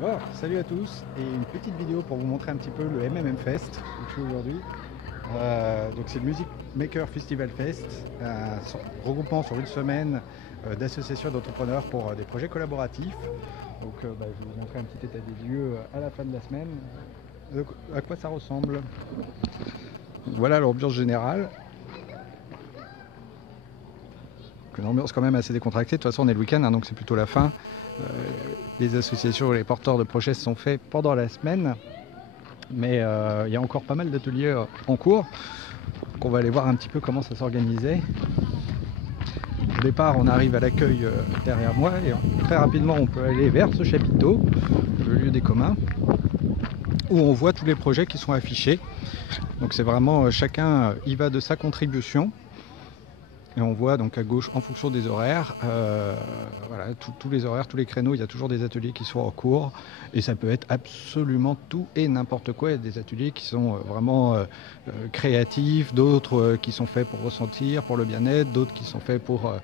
Bon, salut à tous et une petite vidéo pour vous montrer un petit peu le MMM Fest où je suis aujourd'hui. Donc c'est le Music Maker Festival Fest, un regroupement sur une semaine d'associations d'entrepreneurs pour des projets collaboratifs. Donc je vais vous montrer un petit état des lieux à la fin de la semaine, à quoi ça ressemble. Voilà l'ambiance générale. Une ambiance quand même assez décontractée. De toute façon on est le week-end, hein, donc c'est plutôt la fin. Les associations et les porteurs de projets sont faits pendant la semaine, mais il y a encore pas mal d'ateliers en cours. Donc on va aller voir un petit peu comment ça s'organisait. Au départ on arrive à l'accueil derrière moi et très rapidement on peut aller vers ce chapiteau, le lieu des communs, où on voit tous les projets qui sont affichés. Donc c'est vraiment chacun y va de sa contribution. Et on voit donc à gauche, en fonction des horaires, voilà, tous les horaires, tous les créneaux, il y a toujours des ateliers qui sont en cours. Et ça peut être absolument tout et n'importe quoi. Il y a des ateliers qui sont vraiment créatifs, d'autres qui sont faits pour ressentir, pour le bien-être, d'autres qui sont faits pour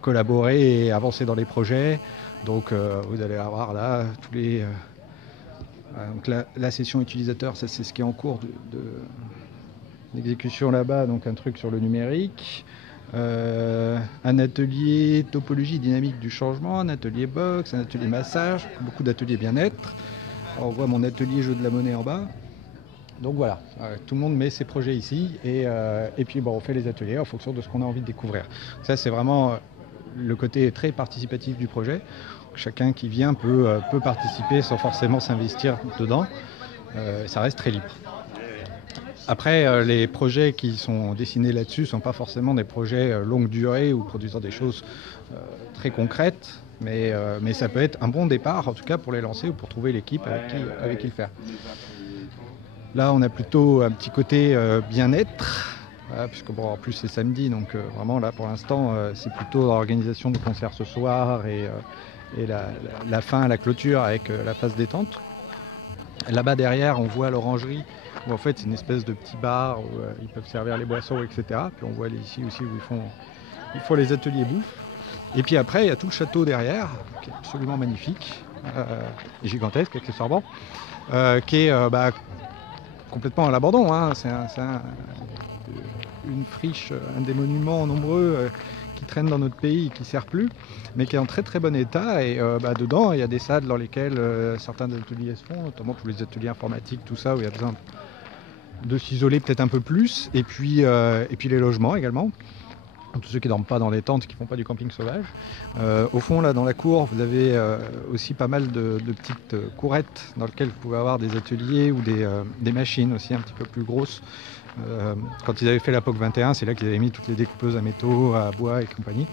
collaborer et avancer dans les projets. Donc vous allez avoir là tous les... donc la session utilisateur, ça c'est ce qui est en cours d'exécution là-bas, donc un truc sur le numérique. Un atelier topologie dynamique du changement, un atelier box, un atelier massage, beaucoup d'ateliers bien-être. On voit mon atelier jeu de la monnaie en bas. Donc voilà, tout le monde met ses projets ici et puis bon, on fait les ateliers en fonction de ce qu'on a envie de découvrir. Ça c'est vraiment le côté très participatif du projet. Chacun qui vient peut participer sans forcément s'investir dedans. Ça reste très libre. Après, les projets qui sont dessinés là-dessus ne sont pas forcément des projets longue durée ou produisant des choses très concrètes, mais ça peut être un bon départ, en tout cas pour les lancer ou pour trouver l'équipe avec qui le faire. Là, on a plutôt un petit côté bien-être, puisque bon, en plus c'est samedi, donc vraiment là pour l'instant c'est plutôt l'organisation de concerts ce soir et la fin, la clôture avec la phase détente. Là-bas derrière, on voit l'orangerie, où en fait c'est une espèce de petit bar où ils peuvent servir les boissons, etc. Puis on voit ici aussi où ils font les ateliers bouffe. Et puis après, il y a tout le château derrière, qui est absolument magnifique, et gigantesque accessoirement, qui est complètement à l'abandon. Hein. C'est une friche, un des monuments nombreux qui traînent dans notre pays et qui ne sert plus, mais qui est en très très bon état. Et dedans, il y a des salles dans lesquelles certains ateliers se font, notamment tous les ateliers informatiques, tout ça, où il y a besoin de s'isoler peut-être un peu plus. Et puis les logements également. Tous ceux qui ne dorment pas dans des tentes, qui ne font pas du camping sauvage. Au fond, là, dans la cour, vous avez aussi pas mal de petites courettes dans lesquelles vous pouvez avoir des ateliers ou des machines aussi un petit peu plus grosses. Quand ils avaient fait la POC 21, c'est là qu'ils avaient mis toutes les découpeuses à métaux, à bois et compagnie.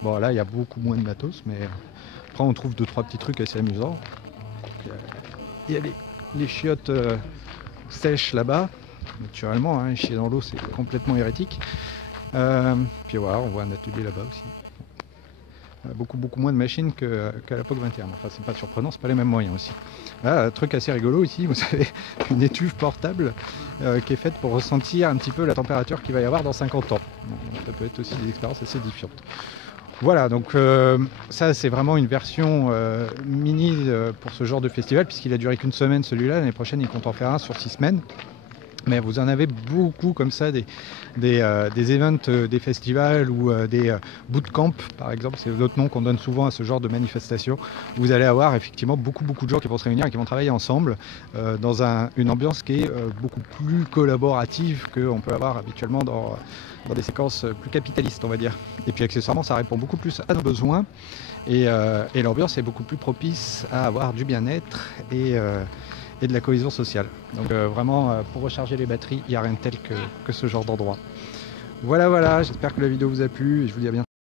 Bon, là, il y a beaucoup moins de matos, mais après, on trouve 2-3 petits trucs assez amusants. Il y a les chiottes sèches là-bas. Naturellement, hein, chier dans l'eau, c'est complètement hérétique. Puis voilà, on voit un atelier là-bas aussi. Beaucoup moins de machines qu'à l'époque 21. Enfin, c'est pas surprenant, c'est pas les mêmes moyens aussi. Là, un truc assez rigolo ici, vous savez, une étuve portable qui est faite pour ressentir un petit peu la température qu'il va y avoir dans 50 ans. Donc, ça peut être aussi des expériences assez édifiantes. Voilà, donc ça c'est vraiment une version mini pour ce genre de festival, puisqu'il a duré qu'une semaine celui-là. L'année prochaine, il compte en faire un sur 6 semaines. Mais vous en avez beaucoup comme ça, des events, des festivals ou des bootcamps, par exemple, c'est l'autre nom qu'on donne souvent à ce genre de manifestation. Vous allez avoir effectivement beaucoup de gens qui vont se réunir et qui vont travailler ensemble dans une ambiance qui est beaucoup plus collaborative qu'on peut avoir habituellement dans des séquences plus capitalistes, on va dire. Et puis accessoirement, ça répond beaucoup plus à nos besoins et l'ambiance est beaucoup plus propice à avoir du bien-être et de la cohésion sociale. Donc vraiment, pour recharger les batteries, il n'y a rien de tel que ce genre d'endroit. Voilà, j'espère que la vidéo vous a plu et je vous dis à bientôt.